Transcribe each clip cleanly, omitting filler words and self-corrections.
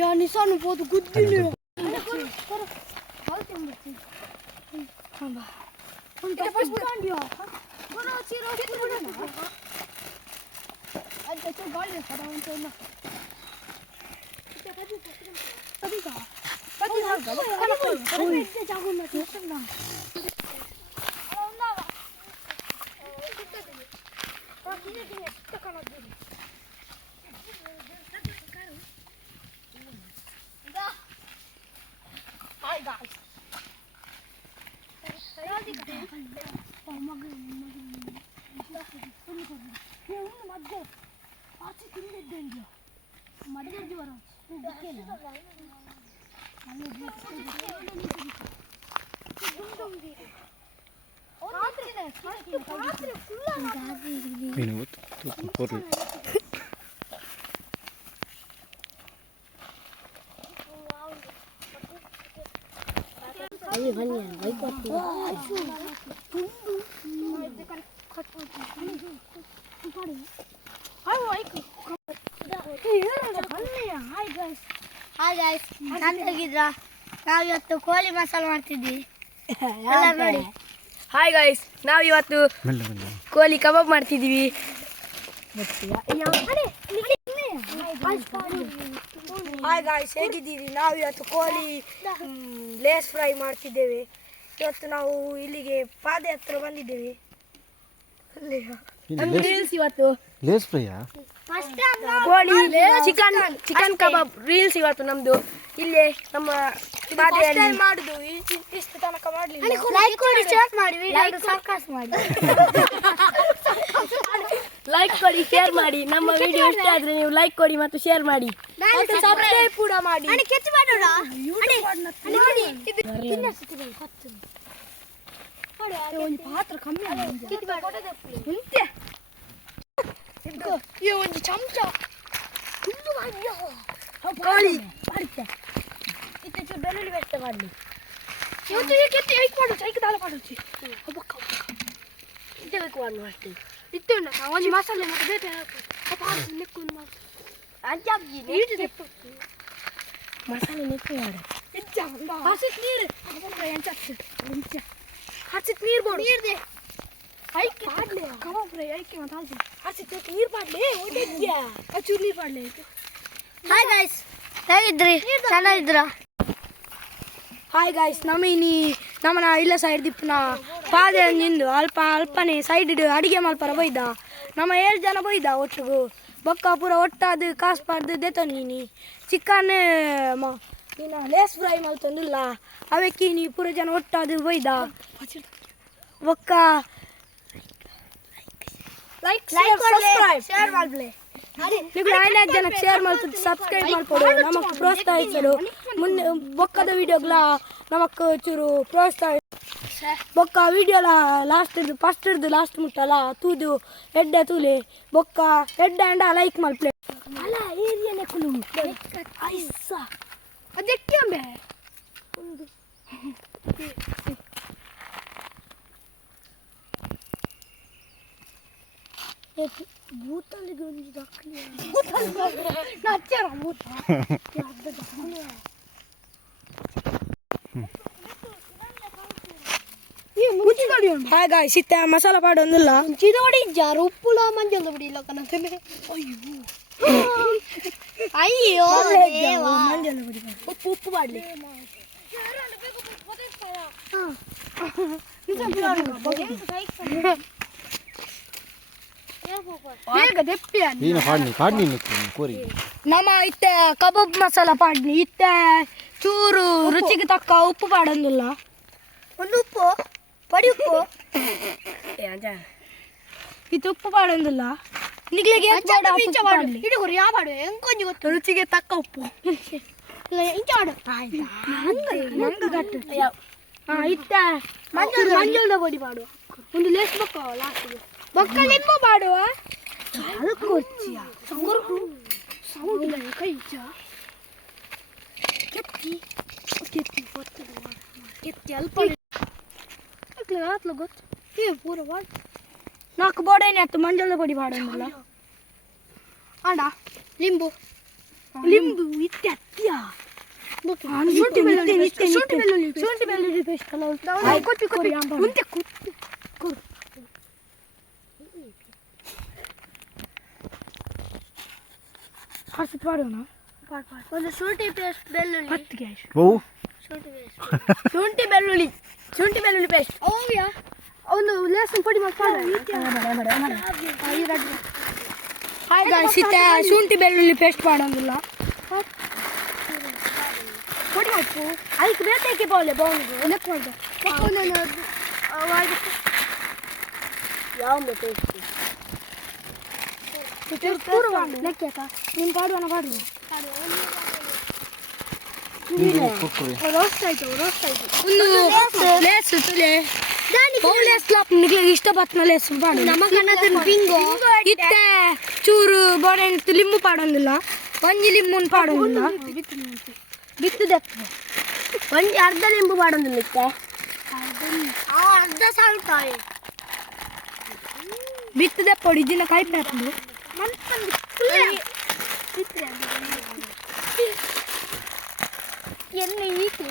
ಯಾ ನಿಸಾನು ಬೋದು ಗುದ್ದಿಲ್ಲ Hi guys. Ayo banya, baik waktu. Hi guys, ನಾನು ಹೇಗಿದ್ದೀರಾ? ನಾವು ಇವತ್ತು ಕೋಳಿ ಮಸಾಲೆ ಮಾಡ್ತಿದ್ವಿ. ಎಲ್ಲ ನೋಡಿ. ಹಾಯ್ ಗೈಸ್, ನಾವು ಇವತ್ತು ಕೋಳಿ ಕಬಾಬ್ ಮಾಡ್ತಿದ್ದೀವಿ. ಹಾಯ್ ಗಾಯ್ಸ್, ಹೇಗಿದ್ದೀರಿ? ನಾವು ಇವತ್ತು ಕೋಳಿ ಲೇಸ್ ಫ್ರೈ ಮಾಡ್ತಿದ್ದೇವೆ. ಇವತ್ತು ನಾವು ಇಲ್ಲಿಗೆ ಪಾದಯಾತ್ರೆ ಬಂದಿದ್ದೇವೆ. ರೀಲ್ಸ್ ಇವತ್ತು ಲೇಸ್ ಫ್ರೈಯಾ? ಕೋಳಿ ಚಿಕನ್ ಕಬಾಬ್ ರೀಲ್ಸ್ ಇವತ್ತು ನಮ್ದು. ಇಲ್ಲೇ ನಮ್ಮ ಪಾದೆಯಲ್ಲಿ ಮಾಡುದು. ಇಷ್ಟು ತನಕ ಮಾಡಲಿಲ್ಲ. ಲೈಕ್ ಕೊಡಿ, ಶೇರ್ ಮಾಡಿ, ಸಬ್ಸ್ಕ್ರೈಬ್ ಮಾಡಿ. ಲೈಕ್ ಕೊಡಿ, ಶೇರ್ ಮಾಡಿ. ನಮ್ಮ ವಿಡಿಯೋ ಇಷ್ಟ ಆದ್ರೆ ನೀವು ಲೈಕ್ ಕೊಡಿ ಮತ್ತು ಶೇರ್ ಮಾಡಿ. ಮತ್ತು ಸಬ್ಸ್ಕ್ರೈಬ್ ಕೂಡ ಮಾಡಿ. ಪಾತ್ರ ಕಮ್ಮಿ ಒಂದು ಚಮಚ ಕೋಳಿ ಇತ್ತು ಬೆಳ್ಳುಳ್ಳಿ ವ್ಯಕ್ತ ಮಾಡಲಿ. ಇವತ್ತು ಕೆತ್ತಿ ಐಕ್ ಮಾಡು, ಐಕ್ ದಾಲ ಮಾಡುಚ್ಚಿ ಇದೇ ಬೇಕು ಅನ್ನು ಅಷ್ಟೇ ಇತ್ತು. ಒಂದು ಮಸಾಲೆ ಮತ್ತೆ ಬೇರೆ ನೆಕ್ಕೊಂಡು ಮಾಡಿ ಮಸಾಲೆ ನೆಕ್ಕು ಮಾಡು. ಹಸಿಟ್ ನೀರು ಹಸಿಟ್ ನೀರು ಬೋಡು ನೀರ್ದೆ ಐಕೆ ಪಾಡ್ಲೆ ಕಬಾಬ್ ಫ್ರೈ ಐಕೆ ಮತ್ತೆ ಹಾಲ್ಸಿ ಹಸಿಟ್ ನೀರು ಪಾಡ್ಲೆ ಒಡೆದ್ಯಾ ಚೂರು ನೀರು ಪಾಡ್ಲೆ. ಹಾಯ್ ಗಾಯ್ಸ್, ಹೇಗಿದ್ರಿ? ಚೆನ್ನಾಗಿದ್ರಾ? ಹಾಯ್ ಗಾಯ್ಸ್, ನಮ್ಮನ ಇಲ್ಲ ಸೈಡ್ ದಿಪ್ಪನ ಪಾದೆ ನಿಂದು ಅಲ್ಪನೇ ಸೈಡ್ ಅಡಿಗೆ ಮಲ್ಪರ ಬೈದ. ನಮ್ಮ 7 ಜನ ಬೈದ ಒಟ್ಟಿಗೂ ಬೊಕ್ಕ ಪೂರ ಒಟ್ಟಾದು ಕಾಸು ಪಾಡ್ದು ದೇತ ನೀನು ಚಿಕನ್ ನೀನು ಲೇಸ್ ಫ್ರೈ ಮಲ್ತಂದಿಲ್ಲ ಅವಕ್ಕೆ ನೀ ಪೂರ ಜನ ಒಟ್ಟಾದು ಬೈದ ಬೊಕ್ಕ ಲೈಕ್ ಶೇರ್ ಮಾಡ್ಬಲೆ. ನೀವು 5 ಜನಕ್ಕೆ ಶೇರ್ ಮಾಡ್ತಿದ್ದು ಸಬ್ಸ್ಕ್ರೈಬ್ ಮಾಡ್ಕೊಡು, ನಮಗೆ ಪ್ರೋತ್ಸಾಹಿಸಲು. ಮುಂದೆ ಬೊಕ್ಕದ ವಿಡಿಯೋಗಳ ನಮಕ್ ಚೂರು ಪ್ರೋತ್ಸಾಹ ಬೊಕ್ಕ ವಿಡಿಯೋಲ ಫಸ್ಟ್ ಹಿಡ್ದು ಲಾಸ್ಟ್ ಮುಟ್ಟಲ್ಲ ತೂದು ಎಡ್ಡೆ ತೂಲೆ ಬೊಕ್ಕ ಎಡ್ಡೆ ಅಂಡ ಲೈಕ್ ಮಲ್ಪ್ಲೆ ಅಲ್ಲ ಏರಿಯನೆ ಕುಲು ಐಸ ಅದಕ್ಕೆ ಅಂಬೆ ಒಂದು ಭೂತಲ್ಲಿಗೆ ಒಂದು ದಕ್ಕಲಿ ನಚ್ಚರ ಭೂತ ಹಾಯ್ ಗಾಯ್ಸ್, ಇತ್ತ ಮಸಾಲ ಪಾಡೊಂದಿಲ್ಲ ಚಿದೋಡಿ ಜಾರು ಉಪ್ಪುಲ ಮಂಜಲ್ ಬಿಡಿ ಇಲ್ಲ ಕನಸನೆ. ಅಯ್ಯೋ ಮಂಜಲ್ ಬಿಡಿ ಉಪ್ಪು ಮಾಡಲಿ. ನಮ್ಮ ಇತ್ತ ಕಬಾಬ್ ಮಸಾಲ ಪಾಡ್ನಿ ಇತ್ತ ಚೂರು ರುಚಿಗೆ ತಕ್ಕ ಉಪ್ಪು ಪಾಡೊಂದಿಲ್ಲ. ಒಂದು ಉಪ್ಪು ಪಡಿ ಉಪ್ಪು ಇದು ಉಪ್ಪು ಪಾಡೊಂದಿಲ್ಲ. ನಿಗ್ಲಿಗೆ ಇಡುಗುರು ಯಾವ ಮಾಡುವೆ ಹೆಂಗೊಂದು ಗೊತ್ತು ರುಚಿಗೆ ತಕ್ಕ ಉಪ್ಪು ಇಂಚ ಮಾಡು. ಇತ್ತ ಮಂಜುಳದ ಪೊಡಿ ಮಾಡುವ ಒಂದು ಲೇಸ್ ಬೊಕ್ಕ ಲಾಸ್ಟಿಗೆ ಬೊಕ್ಕ ಲಿಂಬು ಮಾಡುವ ಕೈ ಕೆತ್ತಿ ಅಲ್ಪ ಗೊತ್ತು ಪೂರ ನಾಲ್ಕು ಬೋಡೇನೆ ಆಯ್ತು ಮಂಜಳದ ಪೊಡಿ ಮಾಡೋಲ್ಲ. ಆಡ ಲಿಂಬು ಲಿಂಬು ಇತ್ತೆ ಅತ್ಯ ಶುಂಠಿ ಬೆಳ್ಳುಳ್ಳಿ ಪೇಸ್ಟ್ ಪಾಡೋಣ ಒಂದು ಶುಂಠಿ ಪೇಸ್ಟ್ ಬೆಳ್ಳುಳ್ಳಿ ಶುಂಠಿ ಬೆಳ್ಳುಳ್ಳಿ ಪೇಸ್ಟ್ ಒಂದು ಲೇಸನ್ ಪುಡಿ ಹಾಯ್ ಗಾಯ್ಸ್ ಇತ್ತ ಶುಂಠಿ ಬೆಳ್ಳುಳ್ಳಿ ಪೇಸ್ಟ್ ಮಾಡೋದಿಲ್ಲ ಪುಡಿ ಮಾಡ್ತು ಅದಕ್ಕೆ ಬೇಕಕ್ಕೆ ಬಾಳೆ ಬಾವುನಿಗೆ ಲೆಕ್ಕ ಮಾಡಿದೆ ಯಾವ ಲೆಕ್ಕ ನೀನು ಪಾಡುವನ ಪಾಡು ರೋಸ್ಟ್ ಆಯ್ತು ಒಂದು ಲೇಸು ತುಲೆ ಇಷ್ಟಪಟ್ಟ ಲೇಸು ಪಾಡು ಬಿಂಗೋ ಇತ್ತೆ ಚೂರು ಬೋಡೆ ಲಿಂಬು ಪಾಡೋದಿಲ್ಲ ಒಂಜಿ ಲಿಂಬುನ್ ಪಾಡೋದಿಲ್ಲ ಬಿತ್ತದಕ್ಕೆ ಒಂಜಿ ಅರ್ಧ ಲಿಂಬು ಪಾಡೋದಿಲ್ಲ ಇತ್ತೆ ಅರ್ಧ ಸಾಲ್ತಾಯಿ ಬಿತ್ತದ ಪೊಡಿ ದಿನ ಕೈ ಹಾಕೊಂಡು ಎಣ್ಣೆ ಈಕಿ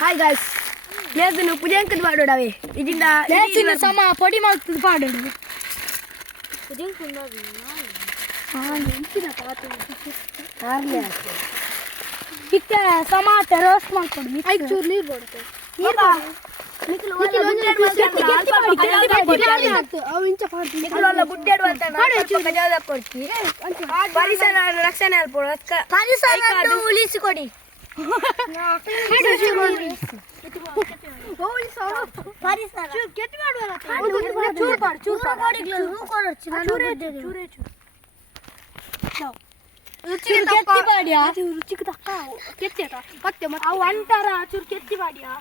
ಹಾಯ್ ಗಾಯ್ಸ್ ಲೇಸನ್ನು ಪುಜಂಕದ ಪಾಡೋಡವೆ ಇದರಿಂದ ಲೇಸಿನ ಸಮ ಪೊಡಿ ಮಾಡ್ತದ ಪಾಡೋಡು ಇತ್ತೆ ಸಮಾತ ರೋಸ್ಟ್ ಮಾಡ್ಕೊಂಡು ಐದು ಚೂರು ನೀರು ಬರುತ್ತೆ ಪರಿಸರ ರಕ್ಷಣೆ ಉಳಿಸಿಕೊಡಿ ಅವು ಅಂಟಾರ ಚೂರು ಕೆತ್ತಿ ಮಾಡ್ಯಾ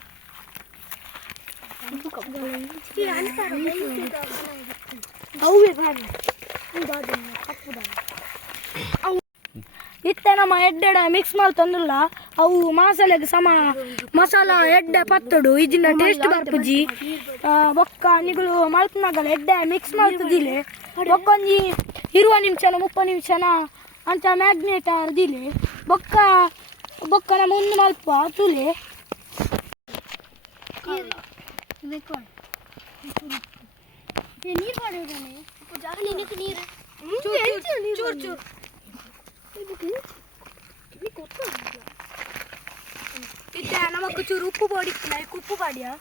ಇತ್ತೆ ನಮ್ಮ ಎಡ್ಡೆಡ ಮಿಕ್ಸ್ ಮಾಡಿ ತಂದಿಲ್ಲ ಅವು ಮಸಾಲೆಗೆ ಸಮ ಮಸಾಲ ಎಡ್ಡೆ ಪತ್ತಡು ಇದನ್ನ ಟೇಸ್ಟ್ ಬರ್ಪುಜಿ ಬೊಕ್ಕ ನಿಗಳು ಮಲ್ಪನಾಗಲ್ಲ ಎಡ್ಡೆ ಮಿಕ್ಸ್ ಮಾಡ್ತದಿಲೆ ಬೊಕ್ಕೊಂಜಿ 20 ನಿಮಿಷನ 30 ನಿಮಿಷನ ಅಂತ ಮ್ಯಾಗ್ನೇಟ್ ಅರ್ದಿಲೆ ಬೊಕ್ಕನ ಮುಂದೆ ಮಲ್ಪ ತುಲೆ ನೀರು ಮಾಡಿದ್ದಾನೆ ನೀರು ಇತ್ತೆ ನಮಕ್ ಚೂರು ಉಪ್ಪು ಪೋಡಿಕ್ಕಿಲ್ಲ ಉಪ್ಪು ಪಾಡಿಯಾ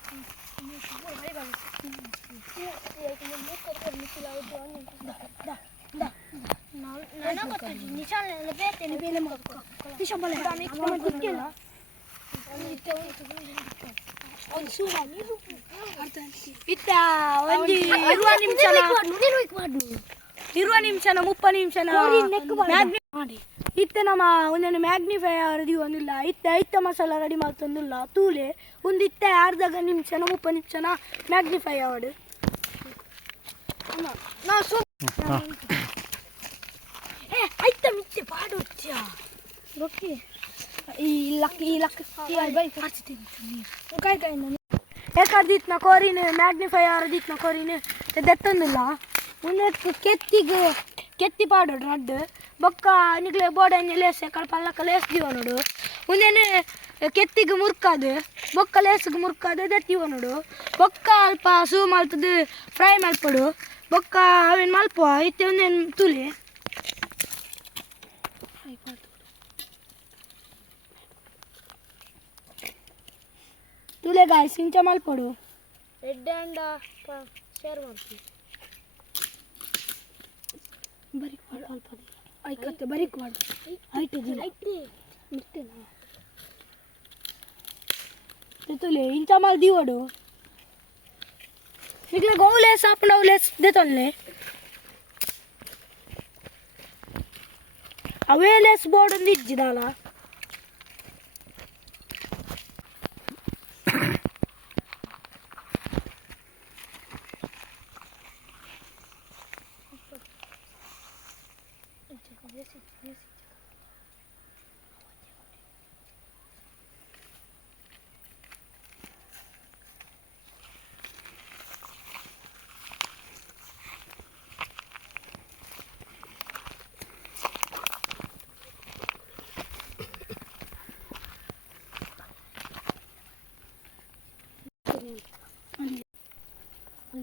ಇತ್ತ ಒಂದು 20 ನಿಮಿಷನ 30 ನಿಮಿಷನ ಮಾಡಿ ಇತ್ತೆ ನಮ್ಮ ಒಂದೊಂದು ಮ್ಯಾಗ್ನಿಫೈಯರ್ ಒಂದಿಲ್ಲ ಇತ್ತ ಮಸಾಲ ರೆಡಿ ಮಾಡ್ತಂದಿಲ್ಲ ತೂಲೆ ಒಂದಿತ್ತೆ ಅರ್ಧ ನಿಮಿಷನ 30 ನಿಮಿಷನ ಮ್ಯಾಗ್ನಿಫೈಯರ್ ಆಯ್ತ ಮಿತ್ತೆ ಪಾಡು ಯಾಕಂದಿತ್ನ ಕೋರಿನ ಮ್ಯಾಗ್ನಿಫೈಯರ್ ದಿತ್ನ ಕೋರಿನ ದೆತ್ತಂದಿಲ್ಲ ಮುಂದೆ ಕೆತ್ತಿ ಪಾಡೋಡು ನಡ್ಡು ಬೊಕ್ಕ ನಿಗ್ಲೆ ಬೋಡನೆ ಲೇಸೆ ಕಳ್ಪಲ್ಲಕ್ಕ ಲೇಸ್ದಿವ ನೋಡು ಮುಂದೇನೆ ಕೆತ್ತಿಗೆ ಮುರ್ಕಾದು ಬೊಕ್ಕ ಲೇಸಿಗೆ ಮುರ್ಕಾದು ದೆತ್ತಿವ ನೋಡು ಬೊಕ್ಕ ಅಲ್ಪ ಸೂ ಮಲ್ತದು ಫ್ರೈ ಮಲ್ಪಡು ಬೊಕ್ಕ ಅವೇನು ಮಲ್ಪುವ ಇತ್ತೆ ಒಂದೇನು ತುಲಿ ತುಲೆ ಗಾಯ್ಸ್ ಇಂಚ ಮಲ್ಪಡು ಎಡ್ಡೆ ಅಂಡ ಶೇರ್ ಮಾಡ್ತೀವಿ ಬರೀಕ್ ಮಾಡು ಅಲ್ಪ ಐಕತ್ತೆ ಬರೀಕ್ ಮಾಡು ತುಲೆ ಇಂಚ ಮಾಲ್ ದೀವಡು ನಿಗ್ಲೆ ಗೌಲೇಸ್ आपणवलेस देतले अवेलेस बोर्ड ಒಂದು ಇಜ್ಜಿದಲ್ಲ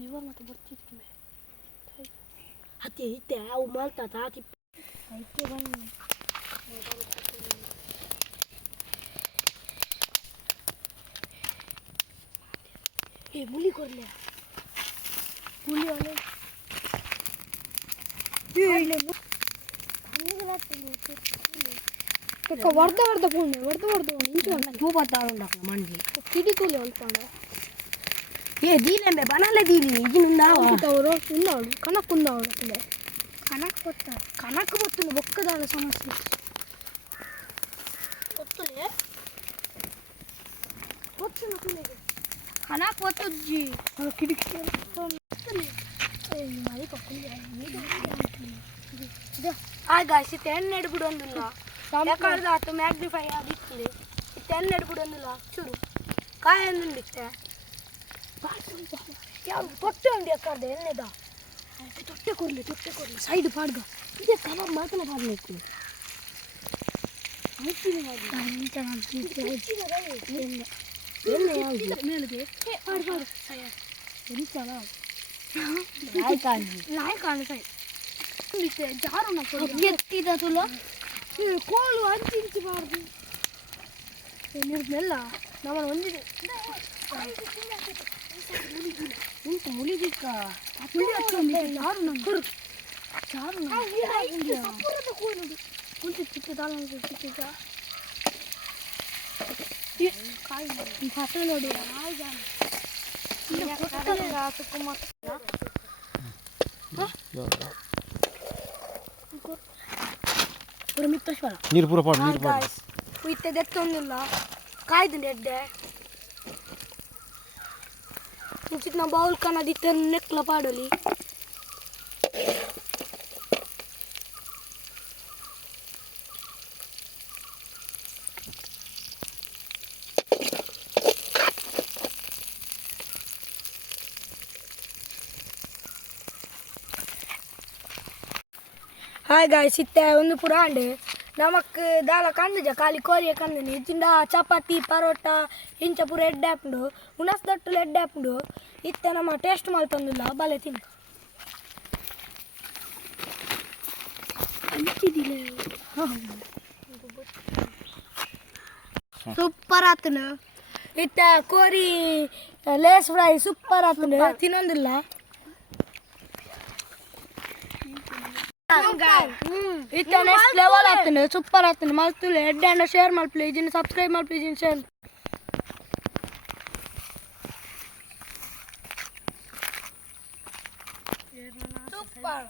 ಇವಾಗ ಮತ್ತೆ ಬರ್ತಿತ್ತು ಹತ್ತಿ ಇತ್ತೆ ಅವು ಮಾಡ್ತಾತ ಹತ್ತಿ ಐತೆ ಬನ್ನಿ ಏ ಮುಲಿ ಕೊಡ್ಲಿ ಮುಲಿ ಅಲ್ಲ ವರ್ಧ ಪೂರ್ಣ ತೂ ಬರ್ತಾವ ಮಂಡ್ಲಿ ಕಿಡಿ ತೂಲಿ ಅನ್ಕೊಂಡ ఏ దీనే బనాలే దీని ఇది ఉన్నావు ఉన్నాడు కనక్కున్నాడు అట్లే కనకపోతుంది ఒక్కదాని సమస్య వస్తులే వస్తుంది కనకపోతుంది కిటికీ ಹಾಯ್ ಗಾಯ್ಸ್ ಇದು ಎಣ್ಣೆಡು ಬಿಡು ಒಂದಿಲ್ಲ ಯಾಕಂದ್ರೆ ಆತು ಮ್ಯಾಗ್ನಿಫೈ ಆಗಿತ್ತು ಇದು ಎಣ್ಣೆಡು ಬಿಡು ಒಂದಿಲ್ಲ ಚೂರು ಕಾಯ ಅಂದಿತ್ತೆ ಯಾವ ತೊಟ್ಟೆ ಅಂಗಡಿ ಅಕ್ಕರ್ದೆ ಎಣ್ಣೆದ ತೊಟ್ಟೆ ಕೊಡ್ಲಿ ಸೈಡ್ ಪಾಡ್ಗ ಇದೇ ಕಬಾಬ್ ಮಾತನ ಪಾಡ್ಬೇಕು ಮೇಲಿಗೆ ಪಾಡು ಎಂತಲ್ಲ ನಾಯಿ ಕಾಣ ಸೈ ಜಾರು ಎತ್ತಿದ ತುಲ ಕೋಲು ಹಂಚಿ ಬಾರ್ದು ನಿರ್ಮೆಲ್ಲ ನಮ್ಮನ್ನು ಹೊಂದಿದೆ ಉಂಟು ಮುಲಿದಿಕ್ಕ ಮುಲಿ ಹಚ್ಚೊಂದಿದೆ ಯಾರು ನಮ್ಮ ಯಾರು ಉಂಟು ಚಿಕ್ಕ ತಾಳ ಚಿಕ್ಕ ಕಾಯಿ ಫಸಲು ನೋಡಿ ನೀರು ಪೂರ ಪಾಡು ನೀರು ಪಾಡು ಇತ್ತದ ಎತ್ತೊಂದಿಲ್ಲ ಕಾಯ್ದು ಎಡ್ಡೆ ಚಿಕ್ಕ ಬೌಲ್ ಕನ್ನದಿತ್ತ ನೆಕ್ಲ ಪಾಡಲಿ ಹಾಯ್ ಗಾಯ್ಸ್ ಇತ್ತೆ ಒಂದು ಪುರಾಂಡ್ ನಮಕ್ ದಾಲ ಕಂದಿಜ ಖಾಲಿ ಕೋರಿಯ ಕಂದಿನಿ ಇತ್ತಿಂದ ಚಪಾತಿ ಪರೋಟ ಇಂಚ ಪೂರ ಎಡ್ಡೆ ಹಾಪುಂಡು ಉಣಸ್ ದೊಟ್ಟಲು ಎಡ್ಡೆ ಹಾಪುಂಡು ಇತ್ತೆ ನಮ್ಮ ಟೇಸ್ಟ್ ಮಲ್ತೊಂದಿಲ್ಲ ಬಲೆ ತಿನ್ನು ಸೂಪರ್ ಆತನು ಇತ್ತ ಕೋರಿ ಲೇಸ್ ಫ್ರೈ ಸೂಪರ್ ಆತನು ತಿನ್ನೊಂದಿಲ್ಲ ಇತ್ತ ನೆಕ್ಸ್ಟ್ ಲೆವೆಲ್ ಆಗ್ತಾನೆ ಸೂಪರ್ ಆಗ್ತಾನೆ ಮಸ್ತ್ ಹೆಡ್ ಅಂಡ್ ಶೇರ್ ಮಾಡಿ ಪ್ಲೀಸ್ ಇನ್ನು ಸಬ್ಸ್ಕ್ರೈಬ್ ಮಾಡಿ ಪ್ಲೀಸ್ ಇನ್ನು ಶೇರ್ ಸೂಪರ್